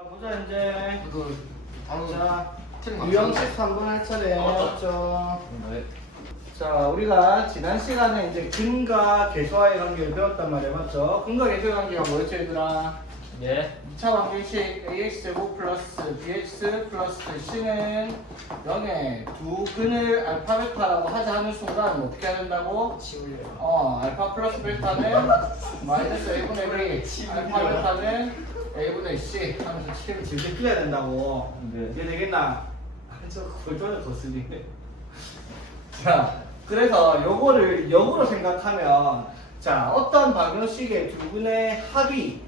보자 이제. 그 자, 책 유형식 3분 할 차례 맞죠? 네. 자, 우리가 지난 시간에 이제 근과 계수와의 관계를 배웠단 말이야, 맞죠? 근과 계수의 관계가 뭐였죠, 얘들아? 예. 2차 관계식 ax제곱 플러스 bx 플러스 c는 0에 두 근을 알파 베타라고 하자 하는 순간 어떻게 해야 된다고? 치울래요. 알파 플러스 베타는 마이너스 a분의 b, 알파 베타는 a분의 c 하면서 식을 질질 풀어야 된다고. 네. 이해 되겠나? 저 골전을 거슬리네. 자, 그래서 요거를 역으로 생각하면, 자, 어떤 방정식의 두 분의 합이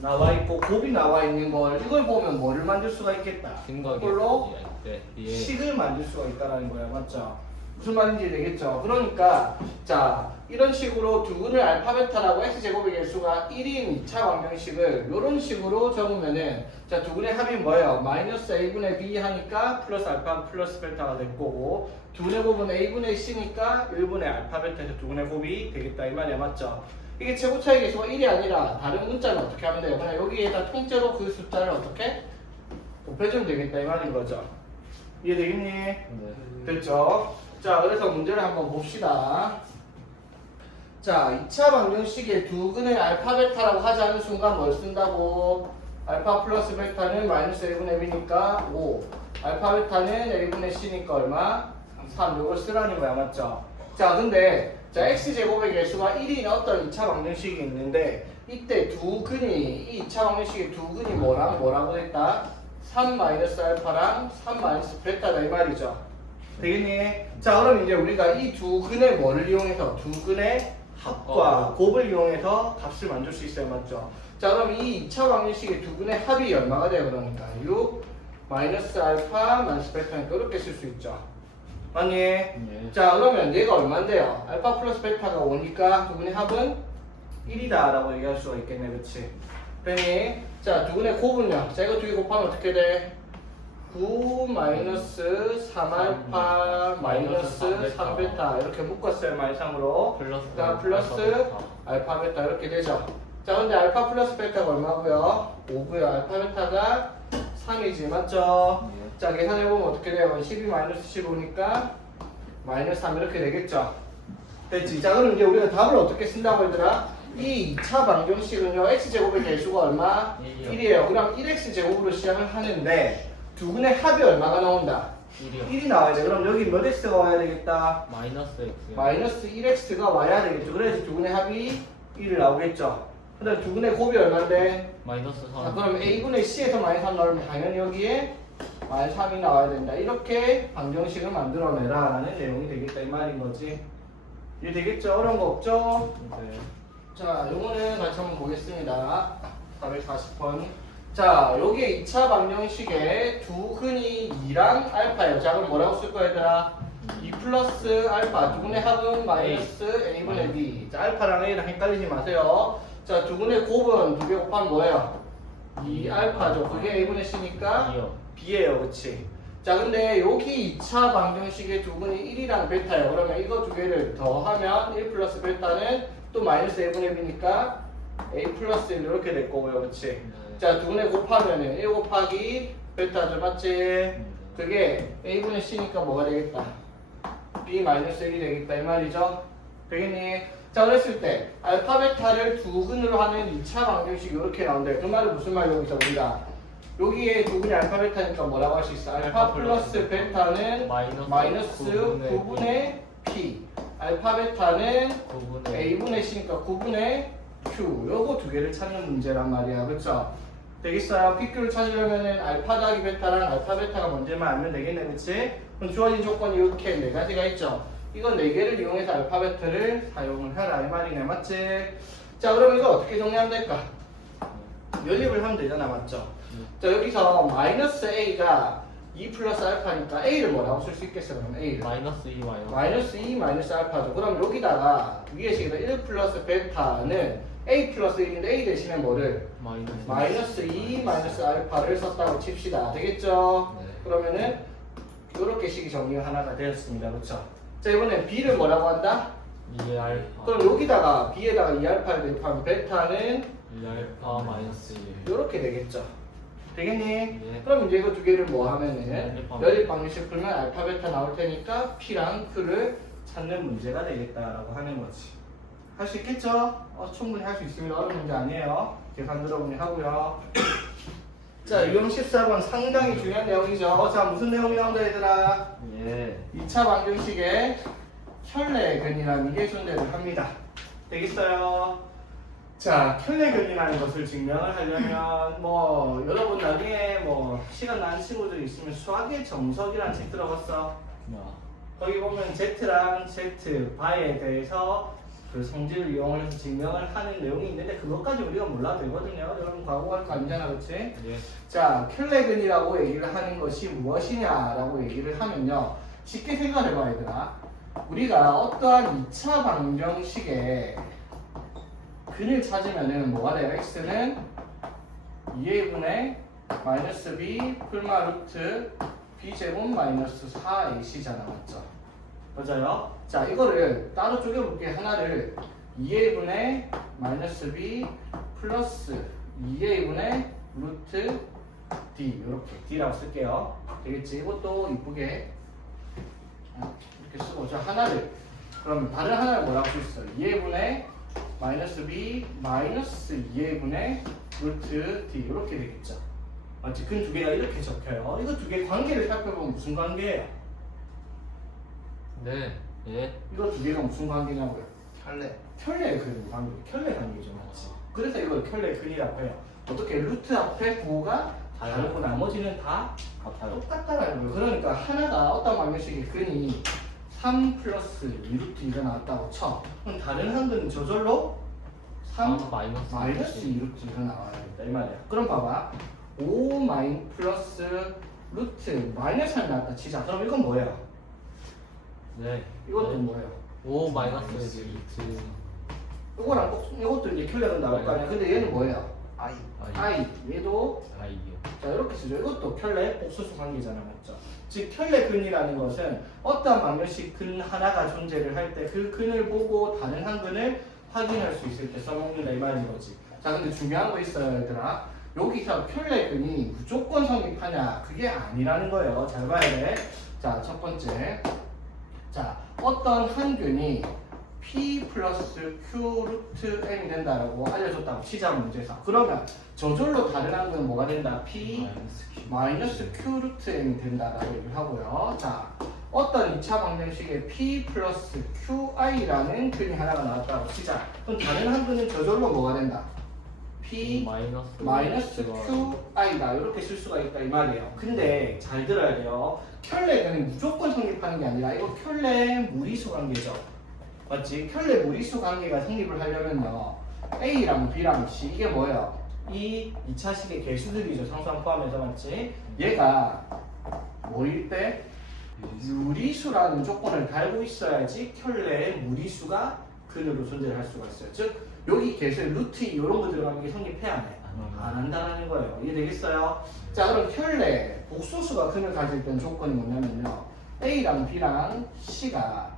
나와 있고 곱이 나와 있는 걸 이걸 보면 뭐를 만들 수가 있겠다. 근거기. 이걸로 네. 예. 식을 만들 수가 있다라는 거야, 맞죠? 무슨 말인지 되겠죠? 그러니까 자, 이런 식으로 두 근을 알파 베타라고 x제곱의 개수가 1인 2차 방정식을 이런 식으로 적으면은, 자, 두 근의 합이 뭐예요? 마이너스 a분의 b 하니까 플러스 알파 플러스 베타가 될 거고, 두 근의 곱은 a분의 c니까 1분의 알파 베타에서 두 근의 곱이 되겠다 이 말이야, 맞죠? 이게 최고 차이 개수가 1이 아니라 다른 문자는 어떻게 하면 돼요? 그냥 여기에다 통째로 그 숫자를 어떻게 곱해주면 되겠다 이 말인 거죠. 이해되겠니? 네. 됐죠? 자, 그래서 문제를 한번 봅시다. 자, 2차 방정식의 두 근의 알파 베타라고 하지 않은 순간 뭘 쓴다고? 알파 플러스 베타는 마이너스 a분의 b니까 5, 알파 베타는 a분의 c니까 얼마? 3. 이걸 쓰라는 거야, 맞죠? 자, 근데 자, x제곱의 개수가 1인 어떤 2차 방정식이 있는데, 이때 두 근이, 이 2차 방정식의 두 근이 뭐랑 뭐라고 됐다? 3 마이너스 알파랑 3 마이너스 베타다 이 말이죠. 되겠니? 자, 그럼 이제 우리가 이 두 근의 뭐를 이용해서, 두 근의 합과 곱을 이용해서 값을 만들 수 있어요, 맞죠? 자, 그럼 이 2차 방정식의 두 근의 합이 얼마가 돼요? 그러니까 6 마이너스 알파 마이너스 베타니까 이렇게 쓸 수 있죠. 맞니? 예. 자, 그러면 얘가 얼마인데요? 알파 플러스 베타가 5니까 두 분의 합은 1이다 라고 얘기할 수가 있겠네, 그치? 그러니 자, 두 분의 곱은요, 자, 이거 두 개 곱하면 어떻게 돼? 9 마이너스 3알파 마이너스 3베타 이렇게 묶었어요, 말상으로. 플러스. 플러스 알파 베타 이렇게 되죠. 자, 근데 알파 플러스 베타가 얼마고요? 5고요. 알파 베타가 3이지, 맞죠? 예. 자, 계산해보면 어떻게 돼요? 12 마이너스 15니까 마이너스 3 이렇게 되겠죠? 됐지? 자, 그럼 이제 우리가 답을 어떻게 쓴다고 얘들아? 이 2차 방정식은요, x제곱의 개수가 얼마? 1이에요. 그럼 1x제곱으로 시작을 하는데 두 분의 합이 얼마가 나온다? 1이요. 1이 나와야 돼. 그럼 여기 몇 x가 와야 되겠다? 마이너스 x. 마이너스 1x가 와야 되겠죠. 그래서 두 분의 합이 1이 나오겠죠. 근데 두 분의 곱이 얼마인데? 마이너스 3. 자, 그럼 a분의 c에서 마이너스 3 나오면 당연히 여기에 마이너스 3이 나와야 된다. 이렇게 방정식을 만들어내라 라는 내용이 되겠다 이 말인 거지. 이해 되겠죠? 어려운 거 없죠? 네. 자, 요거는 같이 한번 보겠습니다. 440번. 자, 요게 2차 방정식의 두 근이 2랑 알파예요. 자, 그럼 뭐라고 쓸 거야, 얘들아? 2 플러스 알파. 두 분의 합은 마이너스 a분의 b. 자, 알파랑 a랑 헷갈리지 마세요. 자, 두 분의 곱은 두 개 곱하면 뭐예요? 2 알파죠. 그게 a분의 c니까 2요. b예요. 그치? 자, 근데 여기 2차 방정식의 두 분이 1이랑 베타예요. 그러면 이거 두 개를 더하면 1 플러스 베타는 또 마이너스 a분의 b니까 a 플러스 1 이렇게 될 거고요. 그치? 네. 자, 두 분의 곱하면은 1 곱하기 베타죠. 맞지? 네. 그게 a분의 c니까 뭐가 되겠다? b 마이너스 1이 되겠다 이 말이죠. 되겠니? 자, 그랬을 때 알파 베타를 두 근으로 하는 2차 방정식이 이렇게 나온대. 그 말은 무슨 말이야? 여기서 우리가 여기에 두 근이 알파 베타니까 뭐라고 할 수 있어? 알파 플러스 베타는 마이너스 9분의 p, 알파 베타는 9분의 a분의 c니까 9분의 q. 요거 두 개를 찾는 문제란 말이야. 그쵸? 되겠어요? pq를 찾으려면은 알파 더하기 베타랑 알파 베타가 뭔지만 알면 되겠네. 그치? 그럼 주어진 조건이 이렇게 네 가지가 있죠. 이건 네 개를 이용해서 알파 베타를 사용을 해라 이 말이네. 맞지? 자, 그럼 이거 어떻게 정리하면 될까? 연립을 하면 되잖아. 맞죠? 자, 여기서 마이너스 a가 2 플러스 알파니까 a를 뭐라고 쓸 수 있겠어? 그럼 a를 마이너스 2 마이너스. 마이너스 2 마이너스 알파죠. 그럼 여기다가 위에 식에다 1 플러스 베타는 a 플러스 1인데 a 대신에 뭐를? 마이너스 2 마이너스 알파를 썼다고 칩시다. 되겠죠? 네. 그러면은 이렇게 식이 정리가 하나가 되었습니다. 그렇죠? 자, 이번엔 b를 뭐라고 한다? 2 알파. 그럼 여기다가 b에다가 2알파를 대입하면 베타는 2 알파 마이너스 1. 이렇게 되겠죠. 되겠니? 예. 그럼 이제 이거 두 개를 뭐 하면은 연립 연립 방정식 풀면 알파 베타 나올 테니까 P랑 Q를 찾는 문제가 되겠다라고 하는 거지. 할 수 있겠죠? 충분히 할 수 있습니다. 어려운 문제 아니에요. 계산 들어보니 하고요. 자, 유형 14번 상당히 중요한 내용이죠. 자, 무슨 내용이 나온다 얘들아? 예. 2차 방정식에 켤레근이라는 게 존재를 합니다. 되겠어요? 자, 켤레근이라는 것을 증명을 하려면 뭐 여러분 나중에 뭐 시간 나는 친구들이 있으면 수학의 정석이라는 책 들어봤어? 거기 보면 Z랑 Z 바에 대해서 그 성질을 이용을 해서 증명을 하는 내용이 있는데 그것까지 우리가 몰라도 되거든요. 여러분 과거할 거 아니잖아, 그렇지? 예. 자, 켤레근이라고 얘기를 하는 것이 무엇이냐라고 얘기를 하면요. 쉽게 생각해봐 얘들아. 우리가 어떠한 2차 방정식에 근을 찾으면은 뭐가 돼요? x는 2a분의 마이너스 b 풀마 루트 b제곱 마이너스 4ac잖아, 맞죠? 맞아요? 자, 이거를 따로 쪼개볼게. 하나를 2a분의 마이너스 b 플러스 2a분의 루트 d 이렇게 d라고 쓸게요. 되겠지? 이것도 이쁘게 이렇게 쓰고, 자, 하나를 그러면 다른 하나를 뭐라고 쓸 수 있어요? 2a분의 마이너스 b 마이너스 2a분의 루트 d 이렇게 되겠죠. 맞지? 근 두 개가 이렇게 적혀요. 이거 두 개 관계를 살펴보면 무슨 관계예요? 네. 예. 이거 두 개가 무슨 관계냐고요? 켤레. 켤레 근 관계, 켤레 관계죠, 맞지? 그래서 이걸 켤레 근이라고 해요. 어떻게 루트 앞에 부호가 다르고 나머지는 다 같아요. 똑같다라는 거예요. 그러니까 하나가 어떤 방정식의 근이 3 플러스 2루트 2가 나왔다고 쳐. 그럼 다른 한 근은 저절로 3 마이너스 마이너스 2루트 2가 나와야 된다 이 말이야. 그럼 봐봐. 5 마인 플러스 루트 마이너스 3이 나왔다 치자. 그럼 이건 뭐예요? 네. 이것도 뭐예요? 5 마이너스 루트 이거랑 이것도 이제 켤레가 나올 거 아니야. 근데 얘는 뭐예요? 아이. I. 얘도 i요. 자 이렇게 쓰죠. 이것도 켤레 복소수 관계잖아, 맞죠? 즉 켤레 근이라는 것은 어떠한 방정식 근 하나가 존재를 할 때 그 근을 보고 다른 한 근을 확인할 수 있을 때 써먹는다 이 말인 거지. 자, 근데 중요한 거 있어요, 얘들아. 여기서 켤레 근이 무조건 성립하냐? 그게 아니라는 거예요. 잘 봐야 돼. 자, 첫 번째. 자, 어떤 한 근이 P 플러스 Q 루트 M이 된다라고 알려줬다고 치자 문제에서. 그러면 저절로 다른 한 근은 뭐가 된다? P 마이너스 Q 루트 M이 된다라고 얘기를 하고요. 자, 어떤 2차 방정식에 P 플러스 QI라는 근이 하나가 나왔다고 치자. 그럼 다른 한 근은 저절로 뭐가 된다? P 마이너스 QI다. 이렇게 쓸 수가 있다 이 말이에요. 근데 잘 들어야 돼요. 켤레는 무조건 성립하는 게 아니라 이거 켤레 무리수 관계죠. 맞지? 켤레 무리수 관계가 성립을 하려면요. A랑 B랑 C 이게 뭐예요? 이 2차식의 개수들이죠. 상수항 포함해서 맞지? 얘가 뭐일 때? 유리수라는 조건을 달고 있어야지 켤레의 무리수가 근으로 존재를 할 수가 있어요. 즉 여기 개수에 루트 이런 거 들어가는 게 성립해야 안 해? 안 한다는 거예요. 이해되겠어요? 자, 그럼 켤레 복소수가 근을 가질 때는 조건이 뭐냐면요. A랑 B랑 C가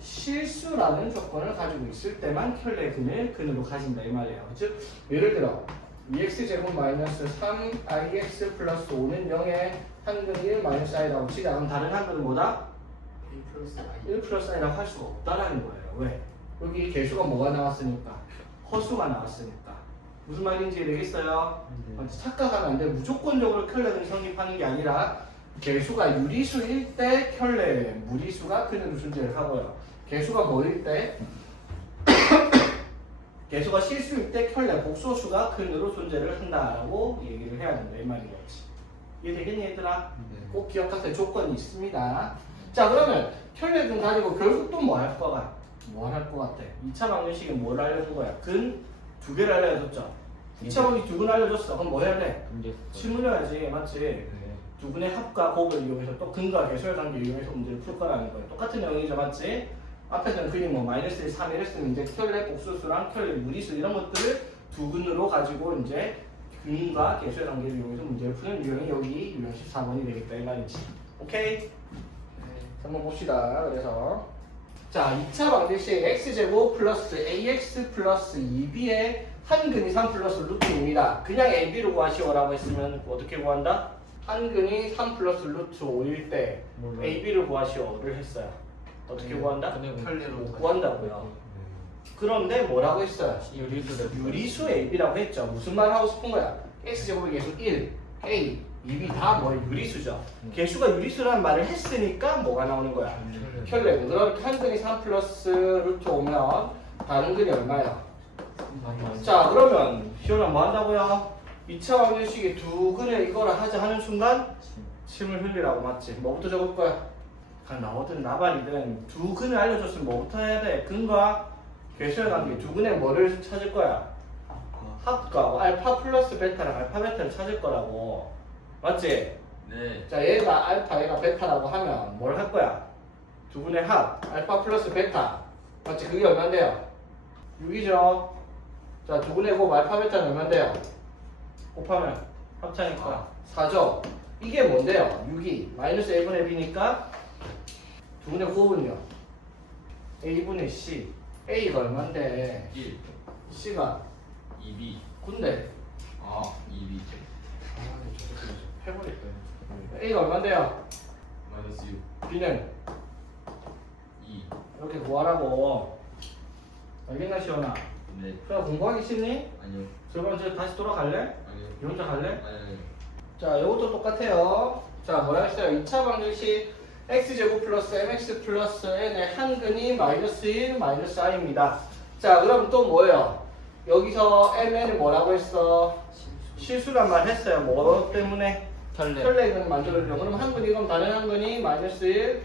실수라는 조건을 가지고 있을 때만 켤레 근을 근으로 가진다 이 말이에요. 즉 예를 들어 2x제곱 마이너스 3ix 플러스 5는 0에 한 근이 1 마이너스 i라고 치자. 그럼 다른 한 근은 뭐다? 1 플러스 I. 1 플러스 i라고 할 수가 없다라는 거예요. 왜? 여기 개수가 뭐가 나왔으니까? 허수가 나왔으니까. 무슨 말인지 되겠어요? 착각하면 안 돼. 무조건적으로 켤레근이 성립하는 게 아니라 개수가 유리수일 때 켤레 무리수가 근으로 존재를 하고요. 개수가 뭐일 때? 개수가 실수일 때 켤레 복소수가 근으로 존재를 한다라고 얘기를 해야 된다 이 말인 거지. 이해되겠니 얘들아? 꼭 기억하세요. 조건이 있습니다. 자, 그러면 켤레근 가지고 결국 또 뭐 할 거가? 뭐 할 것 같아? 2차 방정식에 뭘 알려준 거야? 근 두 개를 알려줬죠. 2차 방정식 두 근 알려줬어. 그럼 뭐 해야 돼? 실문해야지. 맞지? 두 근의 합과 곱을 이용해서 또 근과 개수의 관계를 이용해서 문제를 풀 거라는 거예요. 똑같은 내용이죠. 맞지? 앞에서는 근이 뭐 마이너스 1, 3 이랬으면 이제 켤레 복소수랑 켤레 무리수 이런 것들을 두 근으로 가지고 이제 근과 개수의 관계를 이용해서 문제를 푸는 유형이 여기 유형 14번이 되겠다 이 말이지. 오케이? 한번 봅시다. 그래서 자, 2차 방정식 x제곱 플러스 ax 플러스 2b의 한근이 3 플러스 루트입니다. 그냥 AB로 구하시오라고 했으면 어떻게 구한다? 한근이 3 플러스 루트 5일 때 몰라요. AB를 구하시오를 했어요. 어떻게 구한다? 편리로 못 구한다고요. 그런데 뭐라고 했어요? 유리수 유리수 AB라고 했죠. 무슨 말 하고 싶은 거야? X제곱의 개수 1, A, 2B 다 뭐예요? 유리수죠. 개수가 유리수라는 말을 했으니까 뭐가 나오는 거야? 켤레고. 그럼 한근이 3 플러스 루트 오면 다른 근이 얼마야? 자, 그러면 시원아 뭐 한다고요? 2차 방정식이 두 근을 이거를 하자 하는 순간 침을 흘리라고. 맞지? 뭐부터 적을 거야? 그냥 나오든 나발이든 두 근을 알려줬으면 뭐부터 해야 돼? 근과 개수의 관계 두 근의 뭐를 찾을 거야? 합과 알파 플러스 베타랑 알파 베타를 찾을 거라고. 맞지? 네. 자, 얘가 알파 얘가 베타라고 하면 뭘 할 거야? 두 분의 합 알파 플러스 베타. 맞지? 그게 얼마인데요? 6이죠. 자, 두 분의 곱 알파 베타는 얼마인데요? 곱하면 합차니까 4죠. 이게 뭔데요? 6이 마이너스 a분의 b니까 두 분의 곱은요? a분의 c. a가 얼마인데 1. c가 2B. 9인데 아, 2B. 해버릴 거예요. a가 얼마인데요? 마이너스 6. b는 2. 이렇게 구하라고. 알겠나 시원아? 네. 그냥 공부하기 싫니? 아니요. 저번 저 다시 돌아갈래? 아니요. 이 혼자 갈래? 아니요. 자, 이것도 똑같아요. 자, 뭐라 했어요? 2차 방정식 x제곱 플러스 mx 플러스 n의 한근이 마이너스 1 마이너스 i입니다. 자, 그럼 또 뭐예요? 여기서 mn은 뭐라고 했어? 실수란 말 했어요. 뭐 때문에? 혈렉은 만들어주려. 그럼 한근이 그럼 다른 한근이 마이너스 1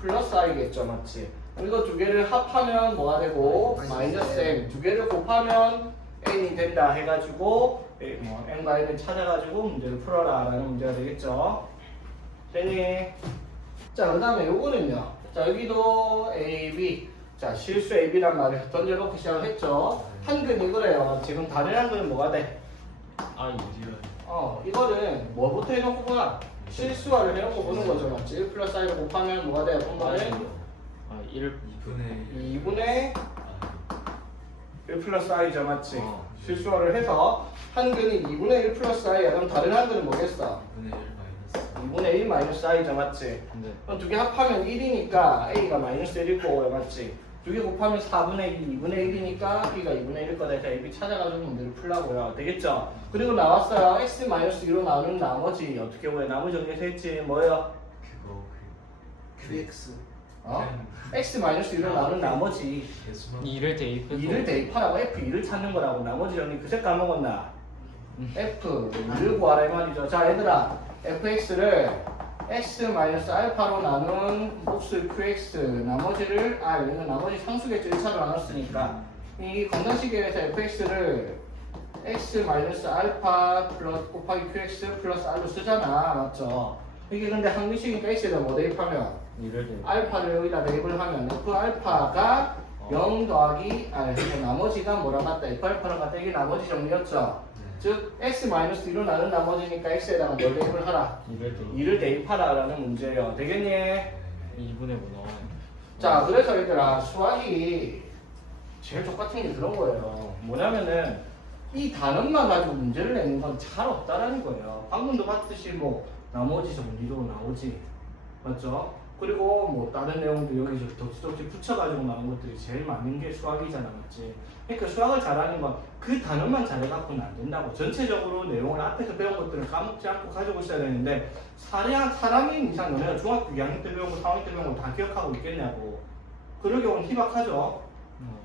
플러스 i겠죠. 맞지? 이거 두 개를 합하면 뭐가 되고? 마이너스 n. 두 개를 곱하면 n이 된다 해가지고 뭐 n과 n을 찾아가지고 문제를 풀어라 라는 문제가 되겠죠. 되니? 자, 그 다음에 요거는요. 자, 여기도 a, b. 자, 실수 a, b란 말을 던져놓고 시작을 했죠. 한근 이거래요. 지금 다른 한근은 뭐가 돼? 아, 이거는 뭐부터 해놓고 보나? 실수화를 해놓고 보는 거죠. 맞지? 1 플러스 i를 곱하면 뭐가 돼요? 그러면은 1 2분의 2분의 1 플러스 i죠. 맞지? 어. 실수화를 해서 한근이 2분의 1 플러스 i야. 그럼 다른 한근은 뭐겠어? 2분의 1 마이너스. 2분의 1 마이너스 i죠. 맞지? 네. 그럼 두 개 합하면 1이니까 a가 마이너스 1일 거고요. 맞지? 두 개 곱하면 4분의 2, 2분의 1이니까 b가 2분의 1일 거다. 그래서 ab 찾아가지고 문제를 풀라고요. 되겠죠? 그리고 나왔어요. x 마이너스 2로 나오는 나머지 어떻게 보여? 나머지 정리해서 했지. 뭐예요? 그거 QX x 마이너스 2로 나오는 나머지 2를 대입해서 2를 대입하라고 F2를 찾는 거라고. 나머지 정리 그새 까먹었나? F2를 구하라 이 말이죠. 자, 얘들아, fx를 x 마이너스 알파로 나눈 몫을 qx, 나머지를 얘는 나머지 상수겠죠. 1차로 나눴으니까 이 건강식에서 fx를 x 마이너스 알파 플러스 곱하기 qx 플러스 r로 쓰잖아. 맞죠? 이게 근데 항등식이니까 x에다 뭐 대입하면 2를 대입 알파를 여기다 대입을 하면 f 알파가 0 더하기 나머지가 뭐랑 같다? f 알파랑 같다. 이게 나머지 정리였죠. 즉 x 마이너스 2로 나눈 나머지니까 x에다가 뭘 대입을 하라? 2를 대입하라 라는 문제예요. 되겠니? 2분의 5 나와요. 자, 그래서 얘들아, 수학이 제일 똑같은 게 그런 거예요. 뭐냐면은 이 단원만 가지고 문제를 내는 건 잘 없다라는 거예요. 방금도 봤듯이 뭐 나머지 정리로 나오지. 맞죠? 그리고 뭐 다른 내용도 여기저기 덕지덕지 붙여가지고 나온 것들이 제일 많은 게 수학이잖아. 맞지? 그러니까 수학을 잘하는 건 그 단원만 잘해갖고는 안 된다고. 전체적으로 내용을 앞에서 배운 것들을 까먹지 않고 가지고 있어야 되는데 사람인 이상 너네가 중학교 2학년 때 배우고 4학년 때 배운 거 다 기억하고 있겠냐고. 그럴 경우는 희박하죠.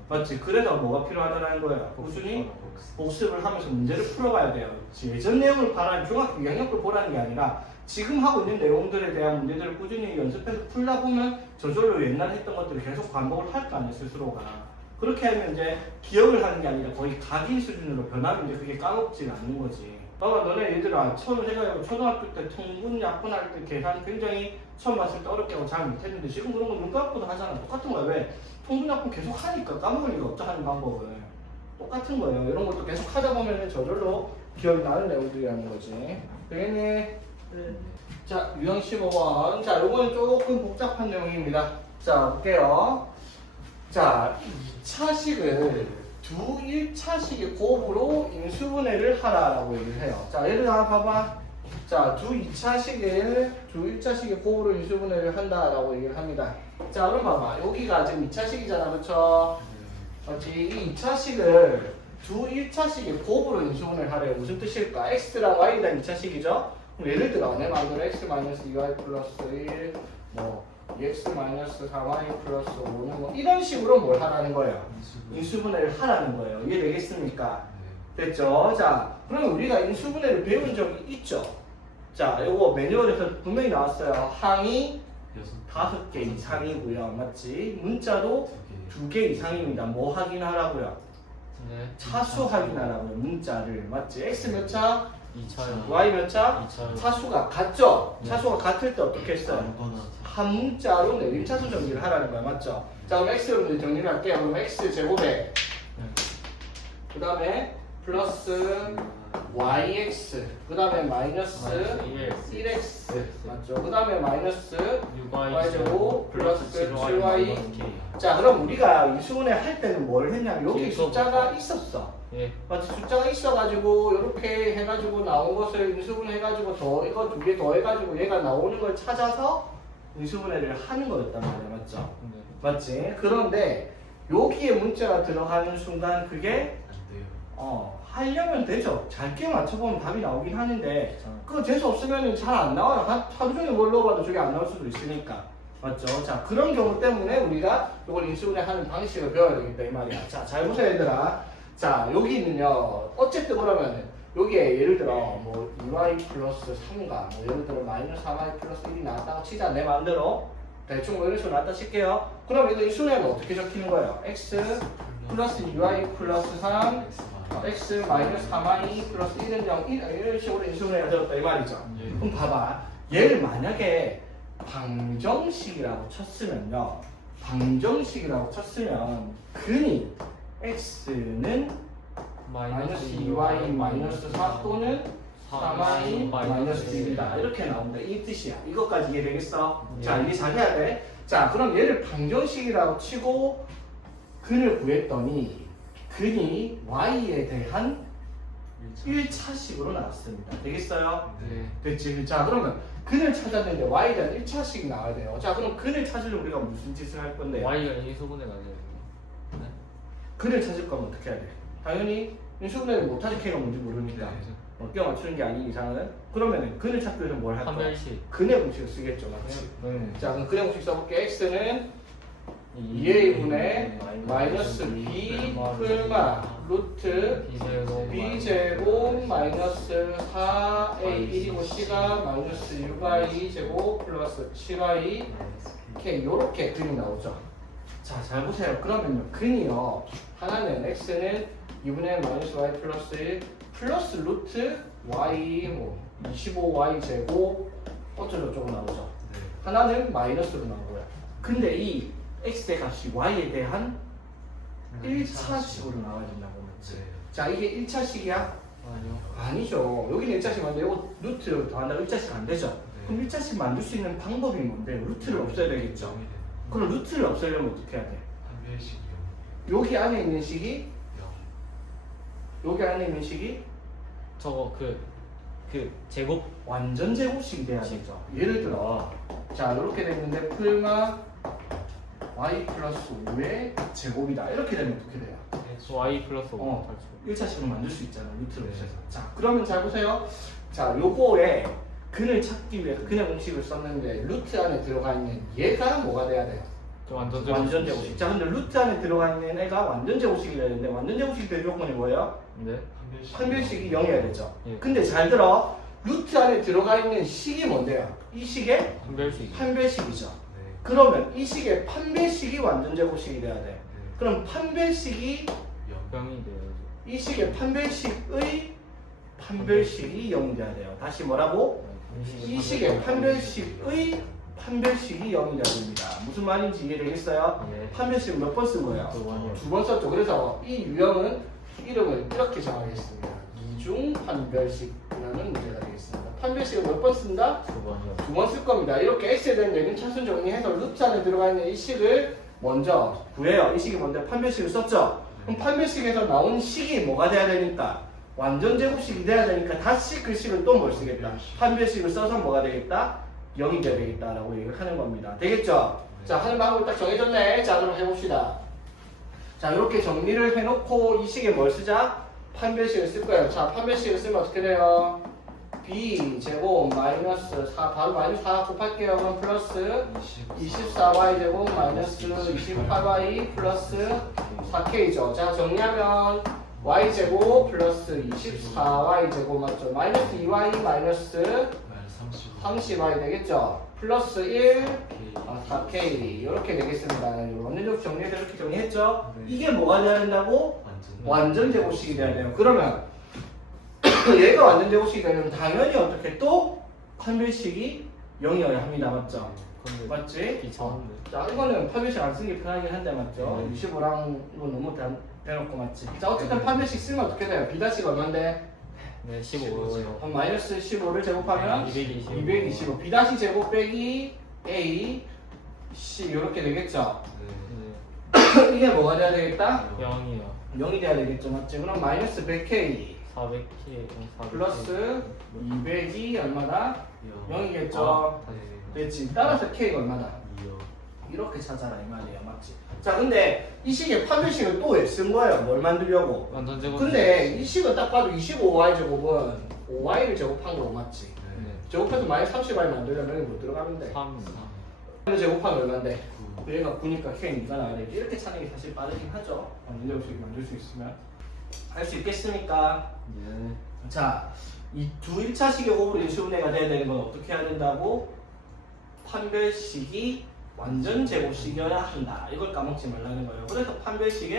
맞지? 그래서 뭐가 필요하다는 거예요. 꾸준히 복습을 하면서 문제를 풀어가야 돼요. 예전 내용을 봐라, 중학교 2학년 걸 보라는 게 아니라 지금 하고 있는 내용들에 대한 문제들을 꾸준히 연습해서 풀다 보면 저절로 옛날에 했던 것들을 계속 반복을 할 거 아니야, 스스로가. 그렇게 하면 이제 기억을 하는 게 아니라 거의 각인 수준으로 변하면 이제 그게 까먹지 않는 거지. 봐봐, 너네 얘들아, 처음 생각해보면 초등학교 때 통분, 약분할 때 계산 굉장히 처음 봤을 때 어렵게 하고 잘 못했는데 지금 그런 거 눈 감고도 하잖아. 똑같은 거야. 왜? 통분, 약분 계속 하니까 까먹을 리가 없다 하는 방법을. 똑같은 거예요. 이런 것도 계속 하다 보면 저절로 기억이 나는 내용들이라는 거지. 되겠니? 네. 자, 유형 15번. 자, 요거는 조금 복잡한 내용입니다. 자, 볼게요. 자, 2차식을 두 1차식의 곱으로 인수분해를 하라라고 얘기를 해요. 자, 예를 들어 봐봐. 자, 두 2차식을 두 1차식의 곱으로 인수분해를 한다라고 얘기를 합니다. 자, 그럼 봐봐. 여기가 지금 2차식이잖아, 그렇죠? 그렇지. 이 2차식을 두 1차식의 곱으로 인수분해를 하래요. 무슨 뜻일까? x랑 y에 대한 2차식이죠? 그럼 예를 들어 내 마음대로 x-2y 플러스 1, 뭐 2x-3y 플러스 5는 뭐 이런 식으로 뭘 하라는 거예요? 인수분해를 하라는 거예요. 이해되겠습니까? 됐죠? 자, 그러면 우리가 인수분해를 배운 적이 있죠? 자, 요거 매뉴얼에서 분명히 나왔어요. 항이 5개 이상이고요. 맞지? 문자도 2개 이상입니다. 뭐 확인하라고요? 네. 차수 확인하라고요. 문자를. 맞지? x 몇 차? 2차요. y 몇 차? 2차요. 차수가 같죠? 네. 차수가 같을 때 어떻게 했어요? 한 문자로 내림차수 정리를 하라는 거야. 맞죠? 자, 그럼 x로 이제 정리를 할게요. 그럼 x 제곱에 그 다음에 플러스 yx 그 다음에 마이너스 1x 맞죠? 그 다음에 마이너스 6y 제곱 플러스 7y. k. 자, 그럼 우리가 인수분해 할 때는 뭘 했냐면 여기 계속 숫자가 있었어. 예. 맞지? 숫자가 있어가지고 이렇게 해가지고 나온 것을 인수분해해가지고 더 이거 2개 더 해가지고 얘가 나오는 걸 찾아서 인수분해를 하는 거였단 말이야. 맞죠? 네. 맞지? 그런데 여기에 문자가 들어가는 순간 그게 하려면 되죠. 잘게 맞춰보면 답이 나오긴 하는데 그거 재수 없으면 잘 안 나와요. 하루 종일 뭘 넣어봐도 저게 안 나올 수도 있으니까. 맞죠? 자, 그런 경우 때문에 우리가 이걸 인수분해 하는 방식을 배워야 되겠다 이 말이야. 자, 잘 보세요 얘들아. 자, 여기는요. 어쨌든 그러면 여기에 예를 들어 뭐 2y 플러스 3가 뭐 예를 들어 마이너스 4y 플러스 1이 나왔다고 치자. 내 마음대로 대충 뭐 이런 식으로 나왔다 칠게요. 그럼 이거 인수분해는 어떻게 적히는 거예요? x 플러스 2y 플러스 3 x 마이너스 3y 플러스 1은 0 이런 식으로 인수분해가 되었다 이 말이죠. 예. 그럼 봐봐. 얘를 만약에 방정식이라고 쳤으면요. 방정식이라고 쳤으면 근이 x는 마이너스 2y 마이너스 4 또는 3y 마이너스 1이다. 이렇게 나온다. 이 뜻이야. 이것까지 이해되겠어? 예. 자, 이해 잘 해야 돼. 자, 그럼 얘를 방정식이라고 치고 근을 구했더니 근이 y에 대한 1차식으로 나왔습니다. 되겠어요? 네. 됐지? 자, 그러면 근을 찾았는데 y에 대한 1차식이 나와야 돼요. 자, 그럼 근을 찾으려면 우리가 무슨 짓을 할 건데? y가 인수분해가 돼요. 네. 근을 찾을 거면 어떻게 해야 돼? 당연히 인수분해를 못하지 걔가 뭔지 모르니까 끼워 맞추는 게 아닌 이상은 그러면은 근을 찾기 위해서 뭘 할 거야? 판별식. 근의 공식을 쓰겠죠, 맞지? 네. 자, 그럼 근의 공식 써볼게. x는 2a분의 마이너스 b 풀마 루트 b제곱 마이너스 4a 1이고 c가 마이너스 6y 제곱 플러스 7y 이렇게 요렇게 근이 나오죠. 자, 잘 보세요. 그러면요 근이요 하나는 x는 2분의 마이너스 y 플러스 1 플러스 루트 y 뭐 25y 제곱 어쩌고저쩌고 나오죠. 하나는 마이너스로 나오고요. 근데 이 x의 값이 y에 대한 1차식으로 나와야 된다고 맞지? 자, 이게 1차식이야? 아니요. 아니죠. 여기는 1차식 만데 이거 루트를 더한다고 1차식 안 되죠? 그럼 1차식 만들 수 있는 방법이 뭔데? 루트를 없애야 되겠죠? 그럼 루트를 없애려면 어떻게 해야 돼? 여기 안에 있는 식이 여기 안에 있는 식이 저거 그 제곱. 완전 제곱식이 돼야 되죠. 예를 들어 자 이렇게 됐는데 풀마 y 플러스 5의 제곱이다. 이렇게 되면 어떻게 돼요? y 플러스 5. 어, 1차식으로 만들 수 있잖아. 루트를 없애서. 자, 그러면 잘 보세요. 자, 요거에 근을 찾기 위해서 근의 공식을 썼는데 루트 안에 들어가 있는 얘가 뭐가 돼야 돼요? 완전 완전 제곱식. 자, 근데 루트 안에 들어가 있는 애가 완전 제곱식이 돼야 되는데 완전 제곱식이 될 조건이 뭐예요? 네. 판별식이 0이어야 되죠. 예. 근데 잘 들어. 루트 안에 들어가 있는 식이 뭔데요? 이 식의 판별식. 판별식이죠. 그러면 이 식의 판별식이 완전 제곱식이 돼야 돼. 그럼 판별식이 0이 돼요. 이 식의 판별식의 판별식이 0이 돼야 돼요. 다시 뭐라고? 이 식의 판별식의 판별식이 0이 돼야 됩니다. 무슨 말인지 이해되겠어요? 예. 판별식은 몇 번 쓴 거예요? 두 번이요. 2번 썼죠. 그래서 이 유형은 이름을 이렇게 정하겠습니다. 이중 판별식이라는 문제가 되겠습니다. 판별식을 몇 번 쓴다? 두 번이요. 2번 쓸 겁니다. 이렇게 x에 대한 내림 차순 정리해서 루트 안에 들어가 있는 이 식을 먼저 구해요. 이 식이 뭔데? 판별식을 썼죠? 그럼 판별식에서 나온 식이 뭐가 돼야 되니까? 완전 제곱식이 돼야 되니까 다시 그 식을 또 뭘 쓰겠다? 판별식을 써서 뭐가 되겠다? 0이 돼야 되겠다라고 얘기를 하는 겁니다. 되겠죠? 자, 하는 방법이 딱 정해졌네. 자, 그럼 해봅시다. 자, 이렇게 정리를 해놓고 이 식에 뭘 쓰자? 판별식을 쓸 거예요. 자, 판별식을 쓰면 어떻게 돼요? b 제곱 마이너스 4 바로 마이너스 4 곱할게요. 그럼 플러스 24y 제곱 마이너스 28y 플러스 4k죠. 자, 정리하면 y 제곱 플러스 24y 제곱 맞죠? 마이너스 2y 마이너스 30y 되겠죠? 플러스 1 4k 이렇게 되겠습니다. 원래적 정리해서 이렇게 정리했죠? 이게 뭐가 돼야 된다고? 완전 제곱식이 돼야 돼요. 그러면 얘가 완전 제곱식이 되면 당연히 어떻게 또 판별식이 0이어야 합니다. 맞죠? 맞지? 귀찮은데. 자, 이거는 판별식 안 쓰는 게 편하긴 한데 맞죠? 25랑 이거 너무 대놓고 맞지? 자, 어쨌든 판별식 쓰면 어떻게 돼요? B'가 얼만데? 네, 15요. 그럼 마이너스 15를 제곱하면 225. 225 B' 제곱 빼기 A C 이렇게 되겠죠? 네. 이게 뭐가 돼야 되겠다? 0이요. 0이 돼야 되겠죠? 맞지? 그럼 마이너스 100K 400K. 플러스 200이 얼마나? 0이겠죠? 아, 됐지? 따라서 K가 얼마나? 이렇게 찾아라 이 말이에요. 맞지? 자, 근데 이 식의 판별식을 또 왜 쓴 거예요? 뭘 만들려고? 완전 제곱. 근데 이 식은 딱 봐도 25y 제곱은 5y를 제곱한 거고 맞지? 네. 제곱해서 마이너스 30y 만들려면 뭐 들어가면 돼? 3. 제곱하면 얼마인데? 얘가 9니까 K는 2가 나와야 되지. 이렇게 찾는 게 사실 빠르긴 하죠. 완전 제곱식 만들 수 있으면. 할 수 있겠습니까? 네. 자, 이 두 1차식의 호불호 인수분해가 돼야 되는 건 어떻게 해야 된다고? 판별식이 완전 제곱식이어야 한다. 이걸 까먹지 말라는 거예요. 그래서 판별식이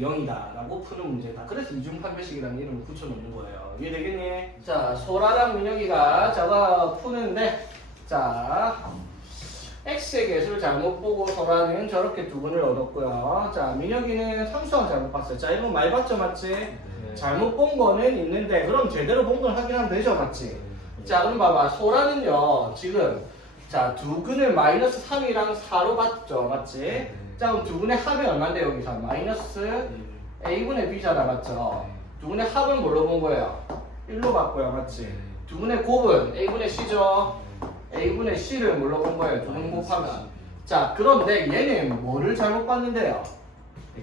0이다라고 푸는 문제다. 그래서 이중 판별식이라는 이름을 붙여놓는 거예요. 이해되겠니? 자, 소라랑 민혁이가 저거 푸는데 자 x의 개수를 잘못 보고 소라는 저렇게 두 분을 얻었고요. 자, 민혁이는 상수항 잘못 봤어요. 자, 이건 말 봤죠, 맞지? 네. 잘못 본 거는 있는데 그럼 제대로 본 걸 확인하면 되죠, 맞지? 자, 그럼 봐봐. 소라는요 지금 자, 두 근을 마이너스 3이랑 4로 봤죠, 맞지? 자, 그럼 두 근의 합이 얼마인데 여기서? 마이너스 a분의 b잖아, 맞죠? 두 근의 합은 뭘로 본 거예요? 1로 봤고요, 맞지? 두 근의 곱은 a분의 c죠? a분의 c를 뭘로 본 거예요? 두 근 곱하면. 자, 그런데 얘는 뭐를 잘못 봤는데요?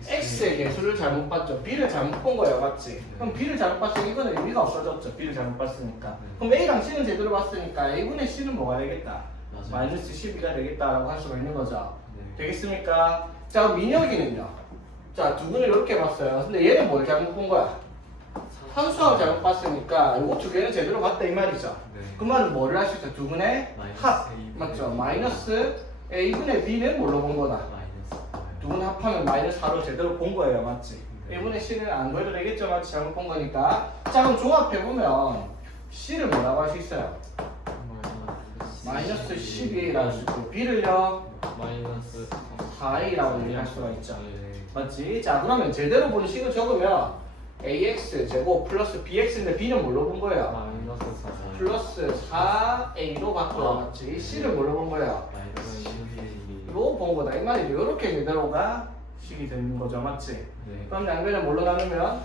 x의 개수를 잘못 봤죠. b를 잘못 본 거예요, 맞지? 그럼 b를 잘못 봤으니 이거는 의미가 없어졌죠. b를 잘못 봤으니까. 그럼 a랑 c는 제대로 봤으니까 a분의 c는 뭐가 되겠다? 마이너스 12가 되겠다라고 할 수가 있는 거죠. 되겠습니까? 자, 그럼 민혁이는요? 자, 두 분을 이렇게 봤어요. 근데 얘는 뭘 잘못 본 거야? 함수항을 잘못 봤으니까 이거 두 개는 제대로 봤다 이 말이죠. 그 말은 뭐를 할 수 있어? 두 분의 합 맞죠? 마이너스 a분의 b는 뭘로 본 거다? 두 분 합하면 마이너스 4로 제대로 본 거예요, 맞지? a분의 c는 안 구해도 되겠죠, 맞지? 잘못 본 거니까. 자, 그럼 종합해보면 c를 뭐라고 할 수 있어요? 마이너스 12라고 할 수 있고 b를요? 마이너스 4a라고 얘기할 수가 있죠. 맞지? 자, 그러면 제대로 본 식을 적으면 ax 제곱 플러스 bx인데 b는 뭘로 본 거예요? 마이너스 4. 플러스 4a로 바꿔 맞지? c를 뭘로 본 거예요? 이거 본 거다 이 말이죠. 이렇게 제대로가 식이 되는 거죠, 맞지? 그럼 양변을 뭘로 나누면?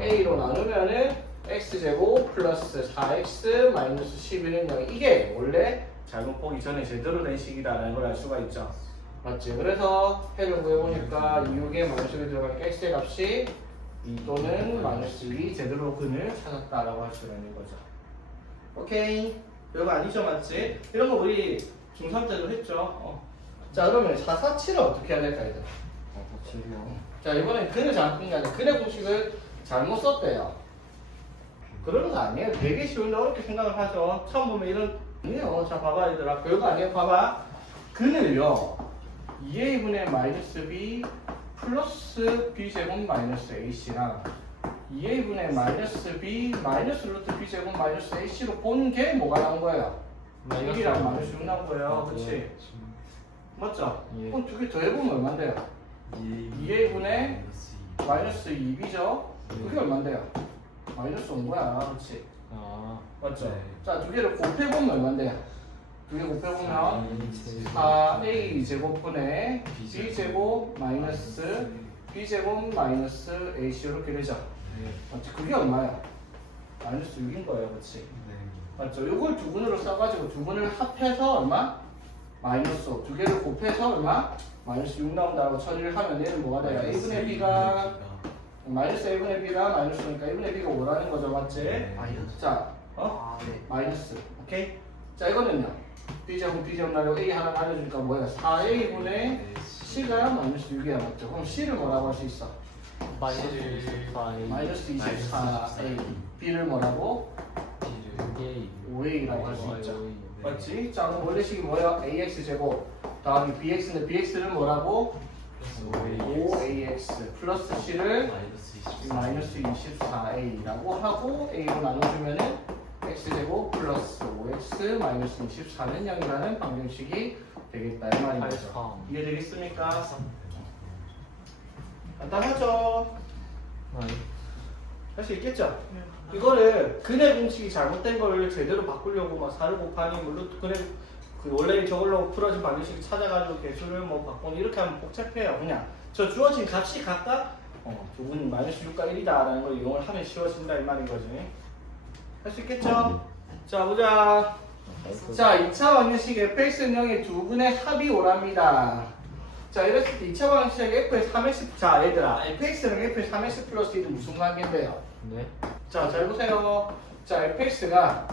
a로 나누면은 x제곱 플러스 4x 마이너스 12는 0. 이게 원래 잘못 보기 전에 제대로 된 식이다라는 걸 알 수가 있죠. 맞지? 그래서 해를 구해보니까 6에 마이너스 1이 들어가니까 x의 값이 2 또는 마이너스 2 제대로 근을 찾았다라고 할 수가 있는 거죠. 오케이? 별거 아니죠, 맞지? 이런 거 우리 중3 때도 했죠. 자, 그러면 4, 4, 7은 어떻게 해야 될까, 이제? 자, 이번엔 근을 잘못 본 게 아니라 근의 공식을 잘못 썼대요. 그런 거 아니에요. 되게 쉬운데 어렵게 생각을 하죠. 처음 보면 이런 아니에요. 자, 봐봐 얘들아. 별거 아니에요. 봐봐. 근을요 2a분의 마이너스 b 플러스 b제곱 마이너스 ac랑 2a분의 마이너스 b 마이너스 루트 b제곱 마이너스 ac로 본 게 뭐가 나온 거예요? 6이랑 마이너스 6 나온 거예요. 그치? 맞죠? 예. 그럼 두 개 더해보면 얼만데요? 2a분의 마이너스 2b죠? 그게 얼만데요? 마이너스 온 거야. 그치? 아. 맞죠? 네. 자, 두 개를 곱해보면 얼만데요? 두 개 곱해보면 4a 제곱분의 b 제곱 마이너스 b제곱 마이너스 ac 이렇게 되죠. 네. 맞지? 그게 얼마야? 마이너스 6인 거예요, 그렇지? 네. 맞죠? 이걸 두 분으로 써가지고 두 분을 합해서 얼마? 마이너스 5. 두 개를 곱해서 얼마? 마이너스 6 나온다고 처리를 하면 얘는 뭐가 돼요? a분의 b가 마이너스 a분의 b가 마이너스니까 a분의 b가 5라는 거죠, 맞지? 네. 마이너스. 자, 어? 아, 네. 마이너스. 오케이? 자, 이거는요. b제곱 나려고 a 하나 나눠주니까 뭐야? 4a분의 c가 마이너스 6이야, 맞죠? 그럼 c를 뭐라고 할 수 있어? 마이너스 24A. 마이너스 24a. b를 뭐라고? 이게 5a라고 할 수 네. 있죠. 맞지? 자, 그럼 원래식이 뭐야? ax 제곱 더하기 bx인데 bx는 뭐라고? 5ax 플러스 c를 마이너스 24a라고 하고 a로 나눠주면은 x제곱 플러스 5x 마이너스 24는 0이라는 방정식이 되겠다 이 말인 거죠. 83. 이해되겠습니까? 간단하죠? 할 수 있겠죠? 이거를 근의 공식이 잘못된 거를 제대로 바꾸려고 막 4를 곱하니 물론 근의 그 원래 저걸로 풀어진 방정식 찾아가지고 개수를 뭐 바꾸니 이렇게 하면 복잡해요. 그냥 저 주어진 값이 각각 두 분 마이너스 6과 1이다라는 걸 이용을 하면 쉬워진다 이 말인 거지. 할 수 있겠죠? 자 보자. 자 2차 방정식 fx는 0의 두 분의 합이 오랍니다. 자 이랬을 때 2차 방정식 f의 3x 자 얘들아 fx랑 f의 3x 플러스 1은 무슨 관계인데요? 네. 자 잘 보세요. 자 fx가